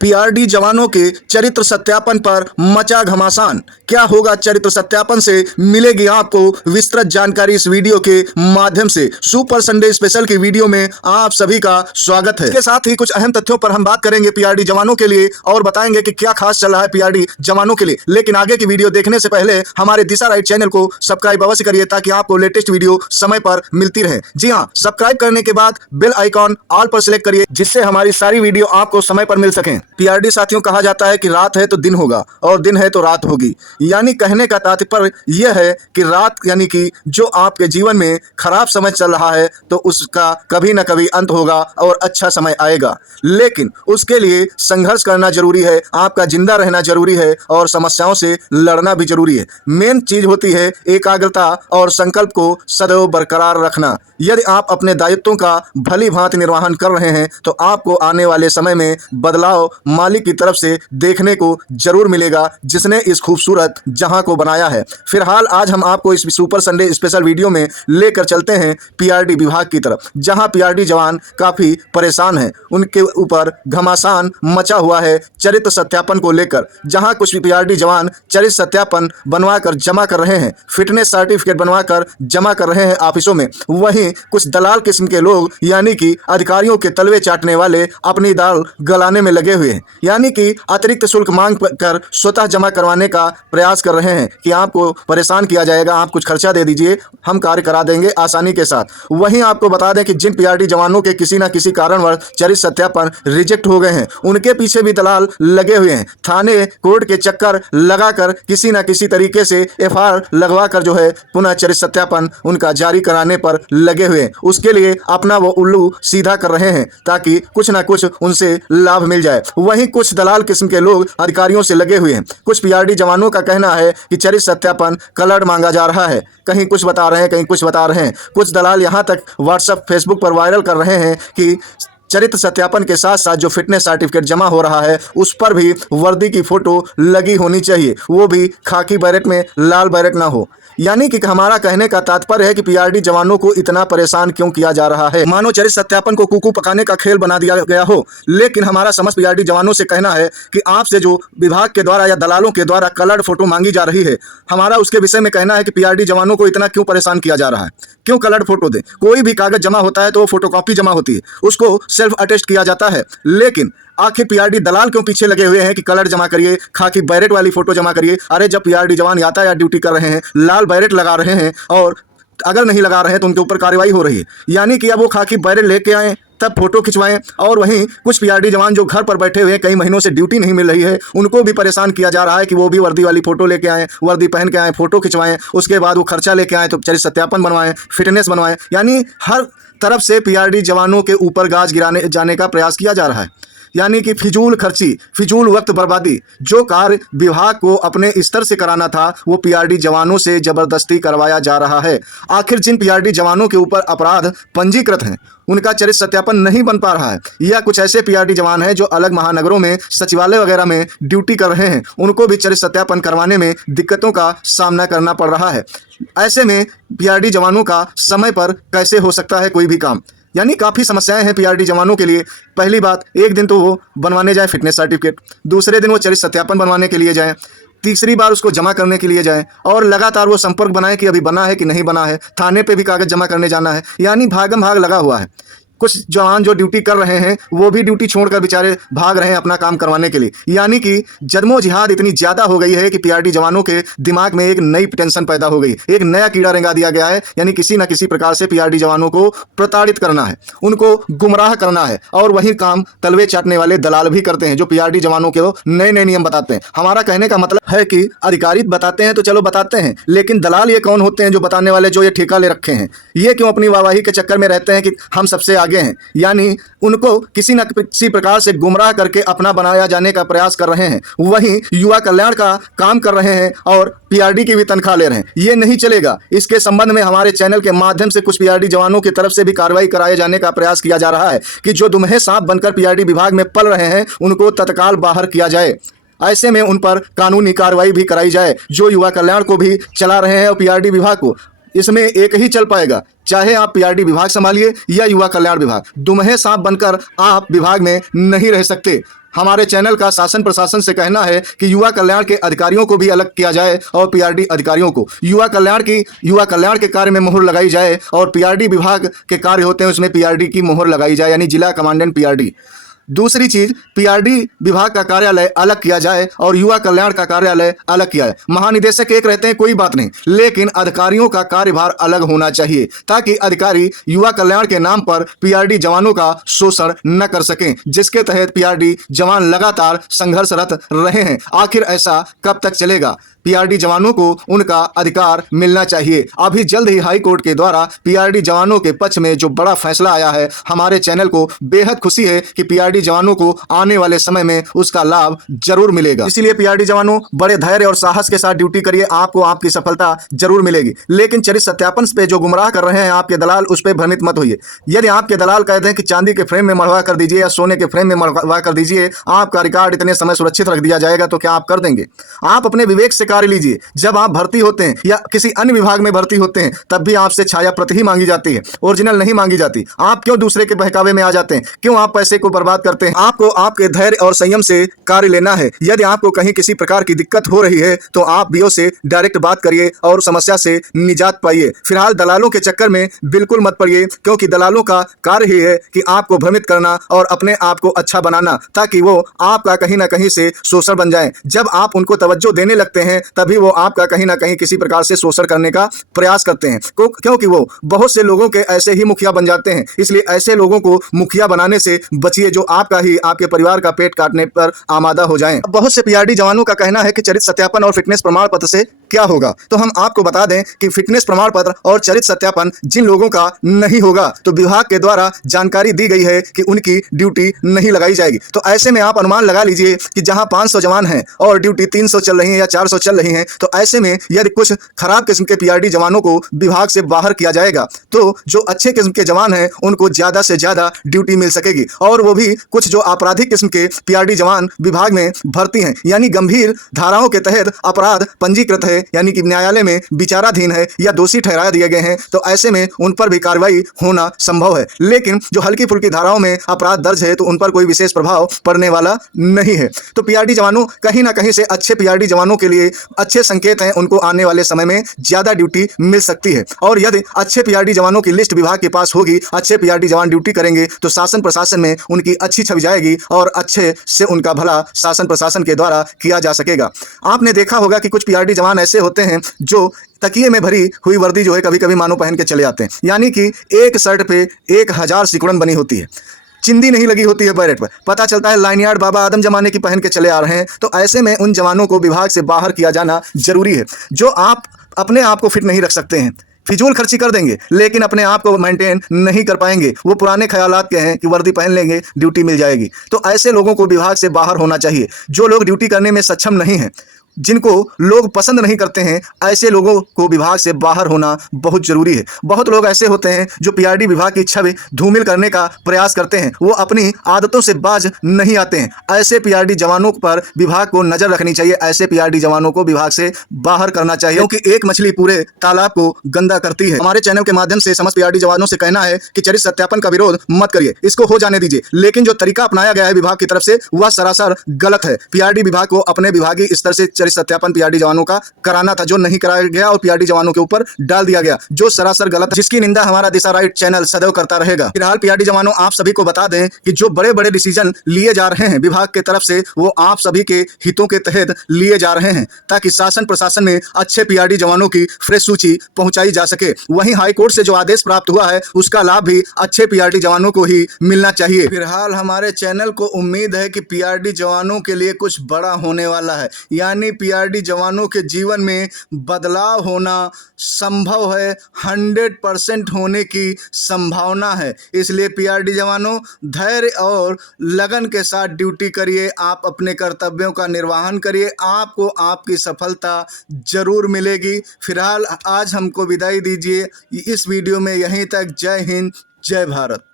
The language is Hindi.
पीआरडी जवानों के चरित्र सत्यापन पर मचा घमासान। क्या होगा चरित्र सत्यापन से, मिलेगी आपको विस्तृत जानकारी इस वीडियो के माध्यम से। सुपर संडे स्पेशल की वीडियो में आप सभी का स्वागत है। इसके साथ ही कुछ अहम तथ्यों पर हम बात करेंगे पीआरडी जवानों के लिए और बताएंगे कि क्या खास चल रहा है पीआरडी जवानों के लिए। लेकिन आगे की वीडियो देखने से पहले हमारे दिशा राइट चैनल को सब्सक्राइब अवश्य करिए ताकि आपको लेटेस्ट वीडियो समय पर मिलती रहे। जी हाँ, सब्सक्राइब करने के बाद बेल आइकॉन ऑल पर सिलेक्ट करिए जिससे हमारी सारी वीडियो आपको समय पर मिल सकें। पीआरडी साथियों, कहा जाता है कि रात है तो दिन होगा और दिन है तो रात होगी। यानी कहने का तात्पर्य यह है कि रात यानी कि जो आपके जीवन में खराब समय चल रहा है तो उसका कभी ना कभी अंत होगा और अच्छा समय आएगा। लेकिन उसके लिए संघर्ष करना जरूरी है, आपका जिंदा रहना जरूरी है और समस्याओं से लड़ना भी जरूरी है। मेन चीज होती है एकाग्रता और संकल्प को सदैव बरकरार रखना। यदि आप अपने दायित्वों का भली भांति निर्वहन कर रहे हैं तो आपको आने वाले समय में बदलाव मालिक की तरफ से देखने को जरूर मिलेगा जिसने इस खूबसूरत जहां को बनाया है। फिलहाल आज हम आपको इस सुपर संडे स्पेशल वीडियो में लेकर चलते हैं पीआरडी विभाग की तरफ, जहां पीआरडी जवान काफी परेशान हैं। उनके ऊपर घमासान मचा हुआ है चरित्र सत्यापन को लेकर, जहां कुछ भी पीआरडी जवान चरित्र सत्यापन बनवा कर जमा कर रहे हैं, फिटनेस सर्टिफिकेट बनवा कर जमा कर रहे हैं ऑफिसों में। वहीं कुछ दलाल किस्म के लोग यानी कि अधिकारियों के तलवे चाटने वाले अपनी दाल गलाने में लगे हुए हैं, यानी कि अतिरिक्त शुल्क मांग कर स्वतः जमा करवाने का प्रयास कर रहे हैं कि आपको परेशान किया जाएगा, आप कुछ खर्चा दे दीजिए, हम कार्य करा देंगे आसानी के साथ। वहीं आपको बता दें कि जिन पीआरडी जवानों के किसी न किसी कारणवश चरित्र सत्यापन रिजेक्ट हो गए हैं, उनके पीछे भी दलाल लगे हुए हैं। थाने कोर्ट के चक्कर लगाकर किसी न किसी तरीके से एफआईआर लगवा कर जो है पुनः चरित्र सत्यापन उनका जारी कराने पर लगे हुए हैं। उसके लिए अपना वो उल्लू सीधा कर रहे हैं ताकि कुछ ना कुछ उनसे लाभ मिल जाए। वहीं कुछ दलाल किस्म के लोग अधिकारियों से लगे हुए हैं। कुछ पीआरडी जवानों का कहना है कि चरित्र सत्यापन कलर मांगा जा रहा है, कहीं कुछ बता रहे हैं, कहीं कुछ बता रहे हैं। कुछ दलाल यहां तक व्हाट्सएप फेसबुक पर वायरल कर रहे हैं कि चरित्र सत्यापन के साथ साथ जो फिटनेस सर्टिफिकेट जमा हो रहा है उस पर भी वर्दी की फोटो लगी होनी चाहिए, वो भी खाकी बैरक में, लाल बैरक ना हो। यानी कि हमारा कहने का तात्पर्य है कि पीआरडी जवानों को इतना परेशान क्यों किया जा रहा है, मानो चरित्र सत्यापन को कुकू पकाने का खेल बना दिया गया हो। लेकिन हमारा समस्त पीआरडी जवानों से कहना है कि आपसे जो विभाग के द्वारा या दलालों के द्वारा कलर्ड फोटो मांगी जा रही है, हमारा उसके विषय में कहना है कि पीआरडी जवानों को इतना क्यों परेशान किया जा रहा है, क्यों कलर्ड फोटो दें। कोई भी कागज जमा होता है तो वो फोटोकॉपी जमा होती है, उसको सेल्फ अटेस्ट किया जाता है। लेकिन आखिर पीआरडी दलाल क्यों पीछे लगे हुए हैं कि कलर जमा करिए, खाकी बैरेट वाली फोटो जमा करिए। अरे जब पीआरडी जवान यातायात ड्यूटी कर रहे हैं, लाल बैरेट लगा रहे हैं और अगर नहीं लगा रहे हैं तो उनके ऊपर कार्रवाई हो रही है। यानी कि अब वो खाकी बैरेट लेके आए तब फोटो खिंचवाएं। और वहीं कुछ पीआरडी जवान जो घर पर बैठे हुए हैं, कई महीनों से ड्यूटी नहीं मिल रही है, उनको भी परेशान किया जा रहा है कि वो भी वर्दी वाली फोटो लेके आएँ, वर्दी पहन के आएँ, फोटो खिंचवाएं, उसके बाद वो खर्चा लेके आएँ तो चरित्र सत्यापन बनवाएं, फिटनेस बनवाएं। यानी हर तरफ से पीआरडी जवानों के ऊपर गाज गिराने जाने का प्रयास किया जा रहा है। यानी कि फिजूल खर्ची, फिजूल वक्त बर्बादी, जो कार्य विभाग को अपने स्तर से कराना था वो पीआरडी जवानों से जबरदस्ती करवाया जा रहा है। आखिर जिन पीआरडी जवानों के ऊपर अपराध पंजीकृत हैं उनका चरित्र सत्यापन नहीं बन पा रहा है, या कुछ ऐसे पीआरडी जवान हैं जो अलग महानगरों में सचिवालय वगैरह में ड्यूटी कर रहे हैं, उनको भी चरित्र सत्यापन करवाने में दिक्कतों का सामना करना पड़ रहा है। ऐसे में पीआरडी जवानों का समय पर कैसे हो सकता है कोई भी काम। यानी काफ़ी समस्याएं हैं पीआरडी जवानों के लिए। पहली बात, एक दिन तो वो बनवाने जाए फिटनेस सर्टिफिकेट, दूसरे दिन वो चरित्र सत्यापन बनवाने के लिए जाएं, तीसरी बार उसको जमा करने के लिए जाएं और लगातार वो संपर्क बनाए कि अभी बना है कि नहीं बना है, थाने पे भी कागज जमा करने जाना है। यानी भागम भाग लगा हुआ है। कुछ जवान जो ड्यूटी कर रहे हैं वो भी ड्यूटी छोड़कर बेचारे भाग रहे हैं अपना काम करवाने के लिए। यानी कि जद्मोजहद इतनी ज़्यादा हो गई है कि पीआरडी जवानों के दिमाग में एक नई टेंशन पैदा हो गई, एक नया कीड़ा रेंगा दिया गया है। यानी किसी न किसी प्रकार से पीआरडी जवानों को प्रताड़ित करना है, उनको गुमराह करना है। और वही काम तलवे चाटने वाले दलाल भी करते हैं जो पीआरडी जवानों को नए नए नियम बताते हैं। हमारा कहने का मतलब है कि अधिकारी बताते हैं तो चलो बताते हैं, लेकिन दलाल ये कौन होते हैं जो बताने वाले, जो ये ठेका ले रखे हैं? ये क्यों अपनी वाहवाही के चक्कर में रहते हैं कि हम सबसे आगे हैं? यानी उनको किसी न किसी प्रकार से गुमराह करके अपना बनाया जाने का प्रयास कर रहे हैं। वहीं युवा कल्याण का काम कर रहे हैं और पीआरडी की भी तनख्वाह ले रहे हैं। ये नहीं चलेगा। इसके संबंध में हमारे चैनल के माध्यम से कुछ पीआरडी जवानों की तरफ से भी कार्रवाई कराए जाने का प्रयास किया जा रहा है कि जो दुम्हे सांप बनकर पीआरडी विभाग में पल रहे हैं उनको तत्काल बाहर किया जाए। ऐसे में उन पर कानूनी कार्रवाई भी कराई जाए जो युवा कल्याण को भी चला रहे हैं और पीआरडी विभाग को। इसमें एक ही चल पाएगा, चाहे आप पीआरडी विभाग संभालिए या युवा कल्याण विभाग, दुम्हे सांप बनकर आप विभाग में नहीं रह सकते। हमारे चैनल का शासन प्रशासन से कहना है कि युवा कल्याण के अधिकारियों को भी अलग किया जाए और पीआरडी अधिकारियों को युवा कल्याण के कार्य में मोहर लगाई जाए और पीआरडी विभाग के कार्य होते हैं उसमें पीआरडी की मोहर लगाई जाए, यानी जिला कमांडेंट पीआरडी। दूसरी चीज, पीआरडी विभाग का कार्यालय अलग किया जाए और युवा कल्याण का कार्यालय अलग किया जाए। महानिदेशक एक रहते हैं, कोई बात नहीं, लेकिन अधिकारियों का कार्यभार अलग होना चाहिए ताकि अधिकारी युवा कल्याण के नाम पर पीआरडी जवानों का शोषण न कर सकें, जिसके तहत पीआरडी जवान लगातार संघर्षरत रहे हैं। आखिर ऐसा कब तक चलेगा? पीआरडी जवानों को उनका अधिकार मिलना चाहिए। अभी जल्द ही हाई कोर्ट के द्वारा पीआरडी जवानों के पक्ष में जो बड़ा फैसला आया है, हमारे चैनल को बेहद खुशी है कि पीआरडी जवानों को आने वाले समय में उसका लाभ जरूर मिलेगा। इसलिए पीआरडी जवानों बड़े धैर्य और साहस के साथ ड्यूटी करिए, आपको आपकी सफलता जरूर मिलेगी। लेकिन चरित्र सत्यापन पे जो गुमराह कर रहे हैं आपके दलाल, उस पर भ्रमित मत होइए। यदि आपके दलाल कहते हैं कि चांदी के फ्रेम में मढ़वा कर दीजिए या सोने के फ्रेम में मढ़वा कर दीजिए, आपका रिकॉर्ड इतने समय सुरक्षित रख दिया जाएगा, तो क्या आप कर देंगे? आप अपने विवेक से कार्य लीजिए। जब आप भर्ती होते हैं या किसी अन्य विभाग में भर्ती होते हैं, तब भी आपसे छाया प्रति ही मांगी जाती है, ओरिजिनल नहीं मांगी जाती। आप क्यों दूसरे के बहकावे में आ जाते हैं? क्यों आप पैसे को बर्बाद करते हैं? आपको आपके धैर्य और संयम से कार्य लेना है। यदि आपको कहीं किसी प्रकार की दिक्कत हो रही है तो आप बीओ से डायरेक्ट बात करिए और समस्या से निजात पाइए। फिलहाल दलालों के चक्कर में बिल्कुल मत पड़िए, क्योंकि दलालों का कार्य ही है कि आपको भ्रमित करना और अपने आप को अच्छा बनाना, ताकि वो आपका कहीं ना कहीं से शोषण बन जाए। जब आप उनको तवज्जो देने लगते हैं, तभी वो आपका कहीं ना कहीं किसी प्रकार से शोषण करने का प्रयास करते हैं, क्योंकि वो बहुत से लोगों के ऐसे ही मुखिया बन जाते हैं। इसलिए ऐसे लोगों को मुखिया बनाने से बचिए, जो आपका ही आपके परिवार का पेट काटने पर आमादा हो जाएं। बहुत से पीआरडी जवानों का कहना है कि चरित्र सत्यापन और फिटनेस प्रमाण पत्र से क्या होगा, तो हम आपको बता दें कि फिटनेस प्रमाण पत्र और चरित्र सत्यापन जिन लोगों का नहीं होगा, तो विभाग के द्वारा जानकारी दी गई है कि उनकी ड्यूटी नहीं लगाई जाएगी। तो ऐसे में आप अनुमान लगा लीजिए कि जहां 500 जवान हैं और ड्यूटी 300 चल रही है या 400 चल रही है, तो ऐसे में यदि कुछ खराब किस्म के पीआरडी जवानों को विभाग से बाहर किया जाएगा, तो जो अच्छे किस्म के जवान हैं उनको ज्यादा से ज्यादा ड्यूटी मिल सकेगी। और वो भी कुछ जो आपराधिक किस्म के पीआरडी जवान विभाग में भर्ती हैं, यानी गंभीर धाराओं के तहत अपराध पंजीकृत है, यानी कि न्यायालय में विचाराधीन है या दोषी ठहरा दिए गए हैं, तो ऐसे में उन पर भी कार्रवाई होना संभव है। लेकिन जो हल्की फुल्की धाराओं में अपराध दर्ज है, तो उन पर कोई विशेष प्रभाव पड़ने वाला नहीं है। तो पीआरडी जवानों कहीं ना कहीं से अच्छे पीआरडी जवानों के लिए अच्छे संकेत हैं, उनको आने वाले समय में ज्यादा ड्यूटी मिल सकती है। और यदि अच्छे पीआरडी जवानों की लिस्ट विभाग के पास होगी, अच्छे पीआरडी जवान ड्यूटी करेंगे, तो शासन प्रशासन में उनकी अच्छी छवि जाएगी और अच्छे से उनका भला शासन प्रशासन के द्वारा किया जा सकेगा। आपने देखा होगा कि कुछ पीआरडी जवान ऐसे होते हैं जो तकिए में भरी हुई वर्दी जो है कभी कभी मानो पहन के चले आते हैं, यानी कि एक शर्ट पे 1000 सिकुड़न बनी होती है, चिंदी नहीं लगी होती है बैरेट पर, पता चलता है लाइन यार्ड बाबा आदम जमाने की पहन के चले आ रहे हैं। तो ऐसे में उन जवानों को विभाग से बाहर किया जाना जरूरी है। जो आप अपने आप को फिट नहीं रख सकते हैं, फिजूल खर्ची कर देंगे लेकिन अपने आप को मेंटेन नहीं कर पाएंगे, वो पुराने ख्यालात के हैं कि वर्दी पहन लेंगे ड्यूटी मिल जाएगी, तो ऐसे लोगों को विभाग से बाहर होना चाहिए। जो लोग ड्यूटी करने में सक्षम नहीं हैं, जिनको लोग पसंद नहीं करते हैं, ऐसे लोगों को विभाग से बाहर होना बहुत जरूरी है। बहुत लोग ऐसे होते हैं जो पीआरडी विभाग की छवि धूमिल करने का प्रयास करते हैं, वो अपनी आदतों से बाज नहीं आते हैं। ऐसे पीआरडी जवानों पर विभाग को नजर रखनी चाहिए, ऐसे पीआरडी जवानों को विभाग से बाहर करना चाहिए, क्योंकि एक मछली पूरे तालाब को गंदा करती है। हमारे चैनल के माध्यम से समस्त पीआरडी जवानों से कहना है कि चरित्र सत्यापन का विरोध मत करिए, इसको हो जाने दीजिए। लेकिन जो तरीका अपनाया गया है विभाग की तरफ से, वह सरासर गलत है। पीआरडी विभाग को अपने विभागीय स्तर से सत्यापन पीआरडी जवानों का कराना था, जो नहीं कराया गया और पीआरडी जवानों के ऊपर डाल दिया गया, जो सरासर गलत, जिसकी निंदा हमारा दिशा राइट चैनल सदैव करता रहेगा। फिलहाल पीआरडी जवानों, आप सभी को बता दें कि जो बड़े बड़े डिसीजन लिए जा रहे हैं विभाग के तरफ से, वो आप सभी के हितों के तहत लिए जा रहे हैं, ताकि शासन प्रशासन में अच्छे पीआरडी जवानों की फ्रेश सूची पहुंचाई जा सके। वहीं हाईकोर्ट से जो आदेश प्राप्त हुआ है, उसका लाभ भी अच्छे पीआरडी जवानों को ही मिलना चाहिए। फिलहाल हमारे चैनल को उम्मीद है कि पीआरडी जवानों के लिए कुछ बड़ा होने वाला है, यानी पीआरडी जवानों के जीवन में बदलाव होना संभव है, 100% होने की संभावना है। इसलिए पीआरडी जवानों, धैर्य और लगन के साथ ड्यूटी करिए, आप अपने कर्तव्यों का निर्वहन करिए, आपको आपकी सफलता जरूर मिलेगी। फिलहाल आज हमको विदाई दीजिए, इस वीडियो में यहीं तक। जय हिंद, जय भारत।